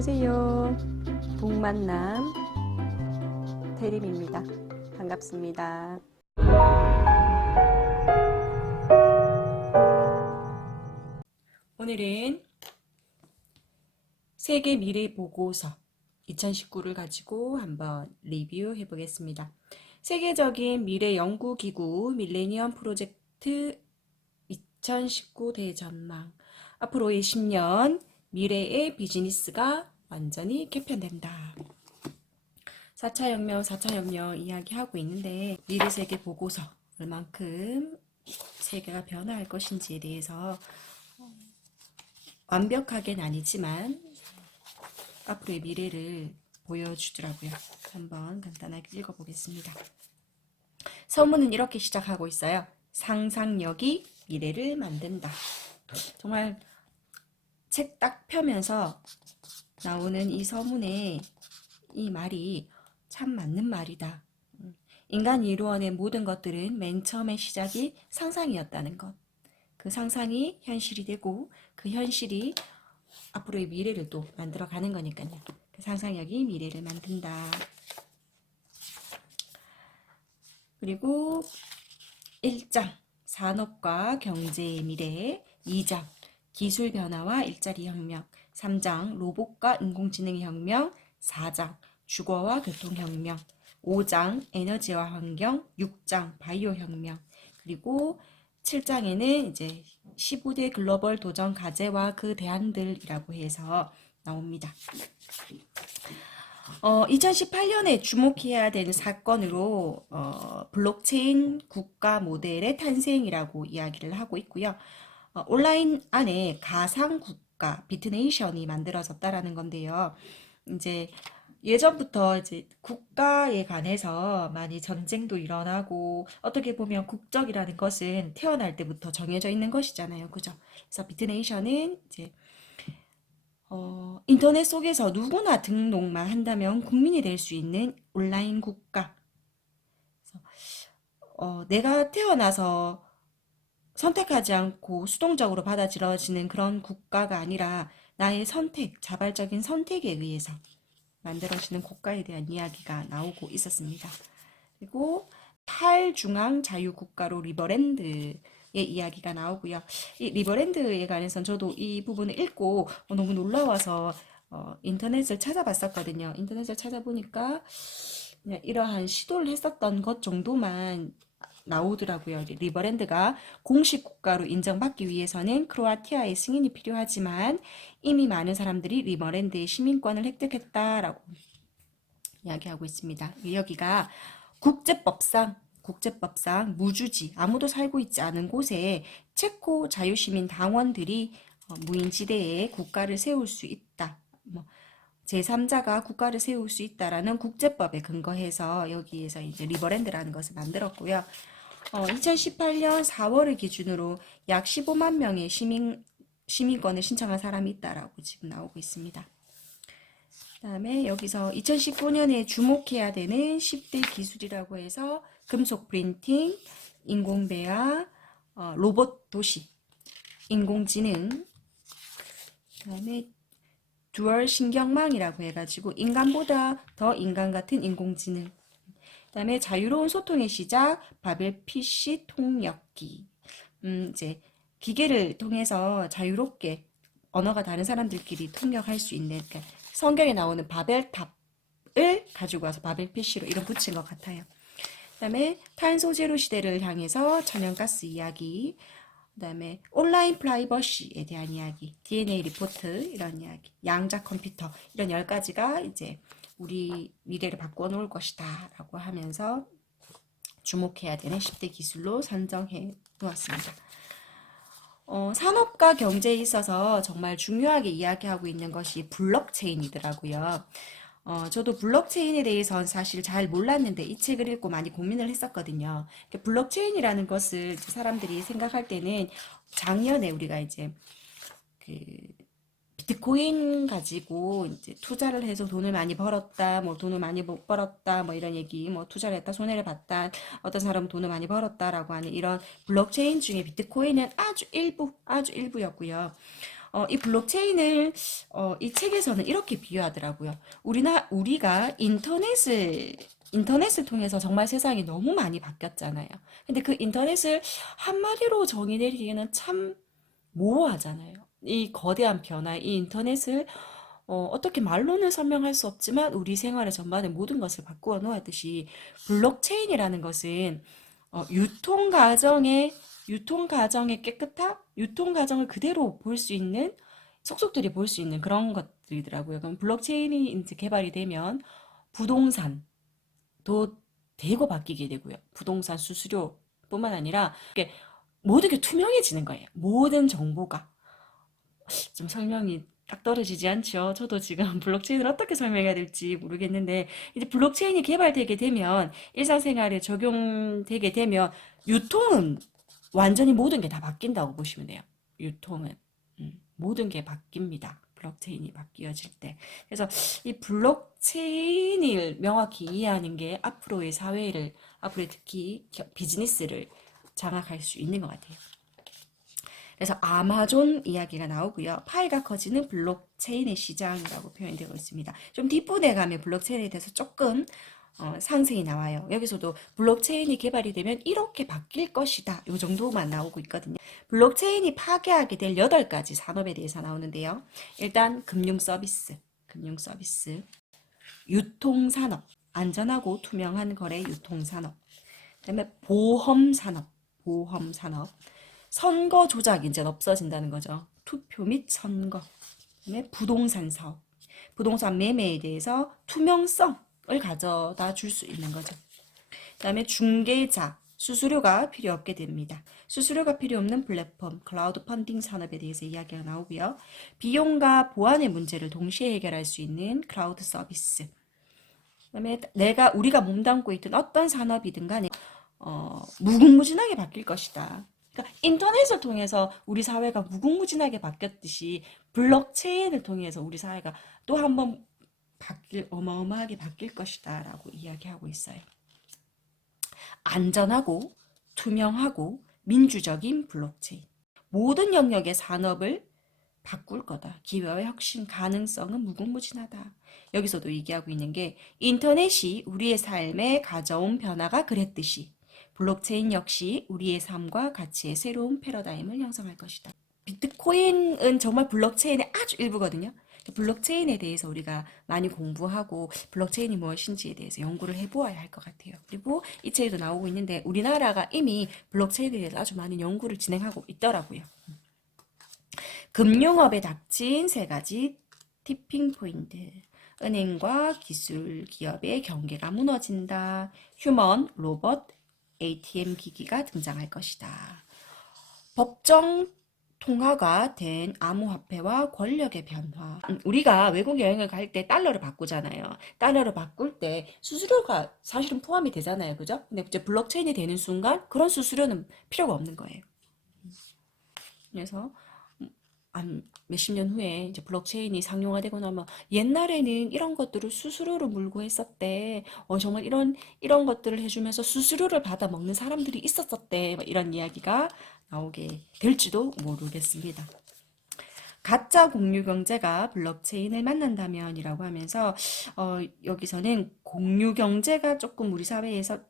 안녕하세요. 동만남 대림입니다. 반갑습니다. 오늘은 세계 미래 보고서 2019를 가지고 한번 리뷰해 보겠습니다. 세계적인 미래 연구기구 밀레니엄 프로젝트 2019 대전망. 앞으로의 10년 미래의 비즈니스가 완전히 개편된다. 4차 혁명 이야기하고 있는데 미래 세계 보고서 얼만큼 세계가 변화할 것인지에 대해서 완벽하게는 아니지만 앞으로의 미래를 보여주더라고요. 한번 간단하게 읽어보겠습니다. 서문은 이렇게 시작하고 있어요. 상상력이 미래를 만든다. 정말 책 딱 펴면서 나오는 이 서문의 이 말이 참 맞는 말이다. 인간이 이루어낸 모든 것들은 맨 처음의 시작이 상상이었다는 것. 그 상상이 현실이 되고 그 현실이 앞으로의 미래를 또 만들어가는 거니까요. 그 상상력이 미래를 만든다. 그리고 1장 산업과 경제의 미래, 2장 기술 변화와 일자리 혁명, 3장 로봇과 인공지능의 혁명, 4장 주거와 교통혁명, 5장 에너지와 환경, 6장 바이오 혁명, 그리고 7장에는 이제 15대 글로벌 도전 과제와 그 대안들이라고 해서 나옵니다. 2018년에 주목해야 되는 사건으로 블록체인 국가 모델의 탄생이라고 이야기를 하고 있고요. 온라인 안에 가상 국가 비트네이션이 만들어졌다라는 건데요. 이제 예전부터 이제 국가에 관해서 많이 전쟁도 일어나고 어떻게 보면 국적이라는 것은 태어날 때부터 정해져 있는 것이잖아요. 그죠? 그래서 비트네이션은 이제 인터넷 속에서 누구나 등록만 한다면 국민이 될 수 있는 온라인 국가. 내가 태어나서 선택하지 않고 수동적으로 받아들여지는 그런 국가가 아니라 나의 선택, 자발적인 선택에 의해서 만들어지는 국가에 대한 이야기가 나오고 있었습니다. 그리고 탈중앙 자유국가로 리버랜드의 이야기가 나오고요. 이 리버랜드에 관해서는 저도 이 부분을 읽고 너무 놀라워서 인터넷을 찾아봤었거든요. 인터넷을 찾아보니까 그냥 이러한 시도를 했었던 것 정도만 나오더라고요. 리버랜드가 공식 국가로 인정받기 위해서는 크로아티아의 승인이 필요하지만 이미 많은 사람들이 리버랜드의 시민권을 획득했다라고 이야기하고 있습니다. 여기가 국제법상 무주지, 아무도 살고 있지 않은 곳에 체코 자유시민 당원들이 무인지대에 국가를 세울 수 있다. 제3자가 국가를 세울 수 있다라는 국제법에 근거해서 여기에서 이제 리버랜드라는 것을 만들었고요. 2018년 4월을 기준으로 약 15만 명의 시민권을 신청한 사람이 있다라고 지금 나오고 있습니다. 그다음에 여기서 2019년에 주목해야 되는 10대 기술이라고 해서 금속 프린팅, 인공배아, 로봇 도시, 인공지능, 그다음에 듀얼 신경망이라고 해가지고 인간보다 더 인간 같은 인공지능. 그다음에 자유로운 소통의 시작, 바벨 PC 통역기. 이제 기계를 통해서 자유롭게 언어가 다른 사람들끼리 통역할 수 있는, 그러니까 성경에 나오는 바벨탑을 가지고 와서 바벨 PC로 이름 붙인 것 같아요. 그다음에 탄소 제로 시대를 향해서 천연가스 이야기. 그다음에 온라인 프라이버시에 대한 이야기, DNA 리포트 이런 이야기, 양자 컴퓨터 이런 10가지가 이제 우리 미래를 바꿔 놓을 것이다 라고 하면서 주목해야 되는 10대 기술로 선정해 놓았습니다. 산업과 경제에 있어서 정말 중요하게 이야기하고 있는 것이 블록체인이더라고요. 저도 블록체인에 대해서는 사실 잘 몰랐는데 이 책을 읽고 많이 고민을 했었거든요. 블록체인이라는 것을 사람들이 생각할 때는 작년에 우리가 이제 그 비트코인 가지고 이제 투자를 해서 돈을 많이 벌었다, 뭐 돈을 많이 못 벌었다, 뭐 이런 얘기, 뭐 투자를 했다, 손해를 봤다, 어떤 사람은 돈을 많이 벌었다라고 하는 이런 블록체인 중에 비트코인은 아주 일부였고요. 이 블록체인을 이 책에서는 이렇게 비유하더라고요. 우리가 인터넷을 통해서 정말 세상이 너무 많이 바뀌었잖아요. 근데 그 인터넷을 한마디로 정의 내리기에는 참 모호하잖아요. 이 거대한 변화, 이 인터넷을 어떻게 말로는 설명할 수 없지만 우리 생활의 전반의 모든 것을 바꾸어 놓았듯이 블록체인이라는 것은 유통 과정의 깨끗함, 유통 과정을 그대로 볼 수 있는 속속들이 볼 수 있는 그런 것들이더라고요. 그럼 블록체인이 이제 개발이 되면 부동산도 대거 바뀌게 되고요. 부동산 수수료뿐만 아니라 이게 모든 게 투명해지는 거예요. 모든 정보가 좀 설명이 딱 떨어지지 않죠. 저도 지금 블록체인을 어떻게 설명해야 될지 모르겠는데 이제 블록체인이 개발되게 되면 일상생활에 적용되게 되면 유통은 완전히 모든 게 다 바뀐다고 보시면 돼요. 유통은 모든 게 바뀝니다. 블록체인이 바뀌어질 때. 그래서 이 블록체인을 명확히 이해하는 게 앞으로의 사회를 앞으로의 특히 비즈니스를 장악할 수 있는 것 같아요. 그래서 아마존 이야기가 나오고요. 파이가 커지는 블록체인의 시장이라고 표현되고 있습니다. 좀 뒷부분에 가면 블록체인에 대해서 조금 상세히 나와요. 여기서도 블록체인이 개발이 되면 이렇게 바뀔 것이다. 이 정도만 나오고 있거든요. 블록체인이 파괴하게 될 8가지 산업에 대해서 나오는데요. 일단 금융서비스, 유통산업, 안전하고 투명한 거래 유통산업, 그다음에 보험산업, 선거 조작이 이제 없어진다는 거죠. 투표 및 선거. 그다음에 부동산 사업. 부동산 매매에 대해서 투명성을 가져다 줄 수 있는 거죠. 그다음에 중개자, 수수료가 필요 없게 됩니다. 수수료가 필요 없는 플랫폼, 클라우드 펀딩 산업에 대해서 이야기가 나오고요. 비용과 보안의 문제를 동시에 해결할 수 있는 클라우드 서비스. 그다음에 우리가 몸담고 있던 어떤 산업이든 간에 무궁무진하게 바뀔 것이다. 그러니까 인터넷을 통해서 우리 사회가 무궁무진하게 바뀌었듯이 블록체인을 통해서 우리 사회가 또 한번 어마어마하게 바뀔 것이다 라고 이야기하고 있어요. 안전하고 투명하고 민주적인 블록체인. 모든 영역의 산업을 바꿀 거다. 기회와 혁신 가능성은 무궁무진하다. 여기서도 얘기하고 있는 게 인터넷이 우리의 삶에 가져온 변화가 그랬듯이 블록체인 역시 우리의 삶과 가치의 새로운 패러다임을 형성할 것이다. 비트코인은 정말 블록체인의 아주 일부거든요. 블록체인에 대해서 우리가 많이 공부하고 블록체인이 무엇인지에 대해서 연구를 해보아야 할 것 같아요. 그리고 이 책에도 나오고 있는데 우리나라가 이미 블록체인에 대해서 아주 많은 연구를 진행하고 있더라고요. 금융업에 닥친 3가지 티핑 포인트. 은행과 기술 기업의 경계가 무너진다. 휴먼, 로봇, ATM 기기가 등장할 것이다. 법정 통화가 된 암호화폐와 권력의 변화. 우리가 외국 여행을 갈 때 달러를 바꾸잖아요. 달러를 바꿀 때 수수료가 사실은 포함이 되잖아요. 그죠? 근데 이제 블록체인이 되는 순간 그런 수수료는 필요가 없는 거예요. 그래서 한 몇십 년 후에 이제 블록체인이 상용화되고 나면 옛날에는 이런 것들을 수수료로 물고 했었대. 정말 이런 것들을 해주면서 수수료를 받아 먹는 사람들이 있었었대. 이런 이야기가 나오게 될지도 모르겠습니다. 가짜 공유 경제가 블록체인을 만난다면이라고 하면서 여기서는 공유 경제가 조금 우리 사회에서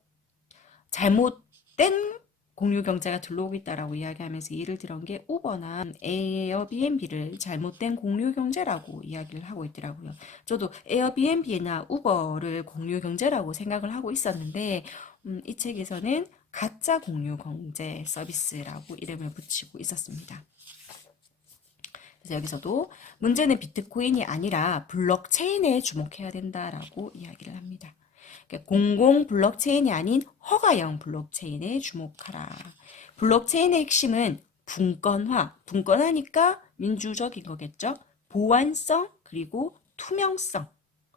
잘못된 공유 경제가 들러오고 있다라고 이야기하면서 예를 들은 게 우버나 에어비앤비를 잘못된 공유 경제라고 이야기를 하고 있더라고요. 저도 에어비앤비나 우버를 공유 경제라고 생각을 하고 있었는데 이 책에서는 가짜 공유 경제 서비스라고 이름을 붙이고 있었습니다. 그래서 여기서도 문제는 비트코인이 아니라 블록체인에 주목해야 된다라고 이야기를 합니다. 공공 블록체인이 아닌 허가형 블록체인에 주목하라. 블록체인의 핵심은 분권하니까 민주적인 거겠죠. 보안성 그리고 투명성.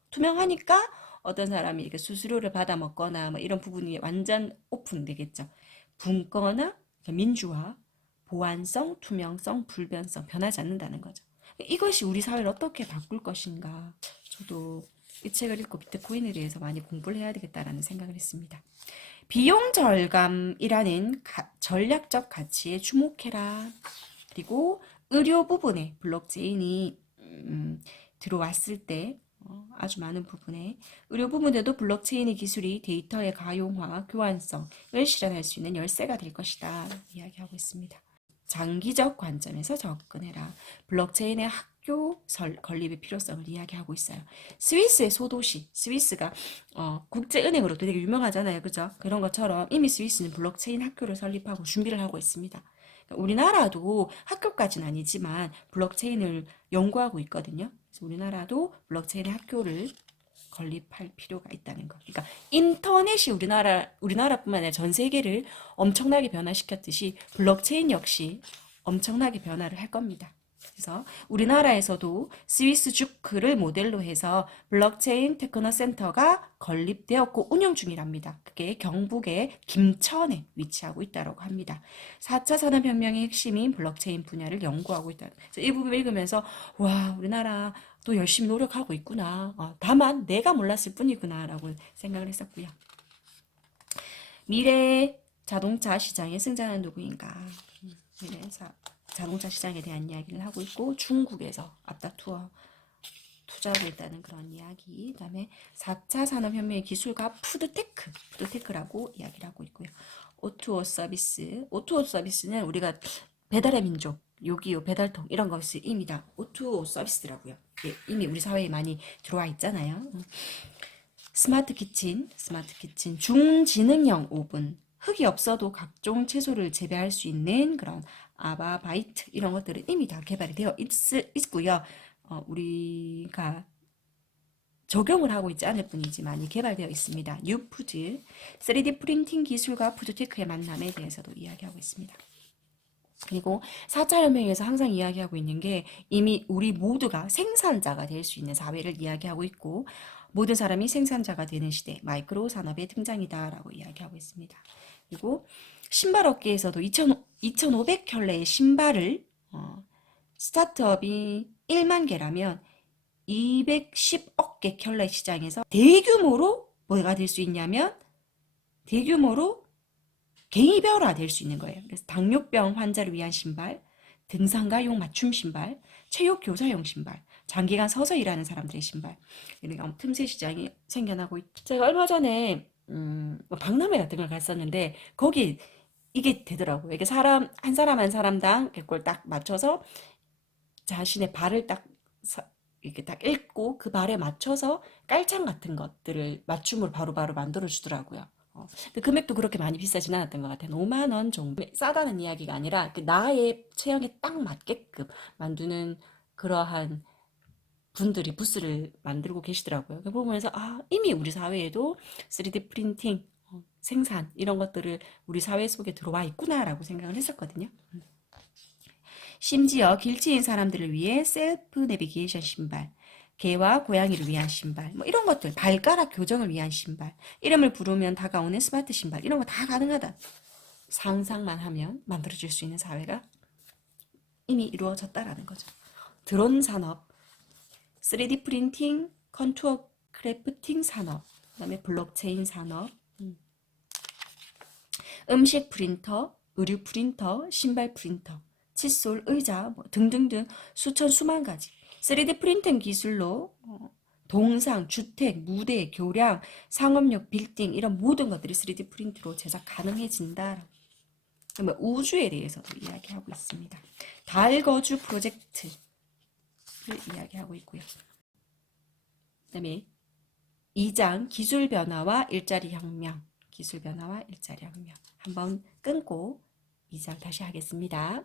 투명하니까 어떤 사람이 이렇게 수수료를 받아 먹거나 뭐 이런 부분이 완전 오픈되겠죠. 분권화, 민주화, 보안성, 투명성, 불변성 변하지 않는다는 거죠. 이것이 우리 사회를 어떻게 바꿀 것인가. 저도 이 책을 읽고 비트코인에 대해서 많이 공부를 해야 되겠다라는 생각을 했습니다. 비용 절감이라는 전략적 가치에 주목해라. 그리고 의료 부분에 블록체인이 들어왔을 때 아주 많은 부분에 의료 부분에도 블록체인의 기술이 데이터의 가용화, 교환성을 실현할 수 있는 열쇠가 될 것이다 이야기하고 있습니다. 장기적 관점에서 접근해라. 블록체인의 학교 건립의 필요성을 이야기하고 있어요. 스위스의 소도시, 스위스가 국제은행으로 되게 유명하잖아요. 그죠? 그런 것처럼 이미 스위스는 블록체인 학교를 설립하고 준비를 하고 있습니다. 우리나라도 학교까지는 아니지만 블록체인을 연구하고 있거든요. 그래서 우리나라도 블록체인의 학교를 건립할 필요가 있다는 거. 그러니까 인터넷이 우리나라뿐만 아니라 전 세계를 엄청나게 변화시켰듯이 블록체인 역시 엄청나게 변화를 할 겁니다. 그래서 우리나라에서도 스위스 주크를 모델로 해서 블록체인 테크노센터가 건립되었고 운영 중이랍니다. 그게 경북의 김천에 위치하고 있다고 합니다. 4차 산업혁명의 핵심인 블록체인 분야를 연구하고 있다. 이 부분 읽으면서 와, 우리나라 또 열심히 노력하고 있구나. 다만 내가 몰랐을 뿐이구나 라고 생각을 했었고요. 미래 자동차 시장의 승자는 누구인가? 미래 자동차 시장에 대한 이야기를 하고 있고 중국에서 앞다투어 투자하고 있다는 그런 이야기. 그다음에 4차 산업혁명의 기술과 푸드테크라고 이야기를 하고 있고요. 오투오 서비스는 우리가 배달의 민족, 요기요, 배달통 이런 것이 이미 다 오투오 서비스라고요. 예, 이미 우리 사회에 많이 들어와 있잖아요. 스마트 키친, 중지능형 오븐, 흙이 없어도 각종 채소를 재배할 수 있는 그런 아바바이트 이런 것들은 이미 다 개발이 되어 있고요. 우리가 적용을 하고 있지 않을 뿐이지 많이 개발되어 있습니다. 뉴푸드, 3D 프린팅 기술과 푸드테크의 만남에 대해서도 이야기하고 있습니다. 그리고 4차 혁명에서 항상 이야기하고 있는 게 이미 우리 모두가 생산자가 될 수 있는 사회를 이야기하고 있고 모든 사람이 생산자가 되는 시대, 마이크로 산업의 등장이다라고 이야기하고 있습니다. 그리고 신발 업계에서도 2,500켤레의 신발을 스타트업이 1만 개라면 210억 개 켤레 시장에서 대규모로 뭐가 될 수 있냐면 대규모로 개인별화될 수 있는 거예요. 그래서 당뇨병 환자를 위한 신발, 등산가용 맞춤 신발, 체육 교사용 신발, 장기간 서서 일하는 사람들의 신발 이런 틈새 시장이 생겨나고 있죠. 제가 얼마 전에 박람회 같은 걸 갔었는데 거기 이게 되더라고요. 이게 한 사람 한 사람당 그걸 딱 맞춰서 자신의 발을 딱 이렇게 딱 읽고 그 발에 맞춰서 깔창 같은 것들을 맞춤으로 바로바로 만들어 주더라고요. 근데 금액도 그렇게 많이 비싸진 않았던 것 같아요. 5만 원 정도. 싸다는 이야기가 아니라 나의 체형에 딱 맞게끔 만드는 그러한 분들이 부스를 만들고 계시더라고요. 보면서 이미 우리 사회에도 3D 프린팅, 생산 이런 것들을 우리 사회 속에 들어와 있구나라고 생각을 했었거든요. 심지어 길치인 사람들을 위해 셀프 내비게이션 신발, 개와 고양이를 위한 신발, 뭐 이런 것들, 발가락 교정을 위한 신발, 이름을 부르면 다가오는 스마트 신발, 이런 거 다 가능하다. 상상만 하면 만들어질 수 있는 사회가 이미 이루어졌다라는 거죠. 드론 산업, 3D 프린팅, 컨투어 크래프팅 산업, 그다음에 블록체인 산업, 음식 프린터, 의류 프린터, 신발 프린터, 칫솔, 의자 뭐 등등등 수만 가지 3D 프린팅 기술로 동상, 주택, 무대, 교량, 상업용 빌딩 이런 모든 것들이 3D 프린트로 제작 가능해진다. 우주에 대해서도 이야기하고 있습니다. 달 거주 프로젝트를 이야기하고 있고요. 그다음에 2장 기술 변화와 일자리 혁명. 한번 끊고 2장 다시 하겠습니다.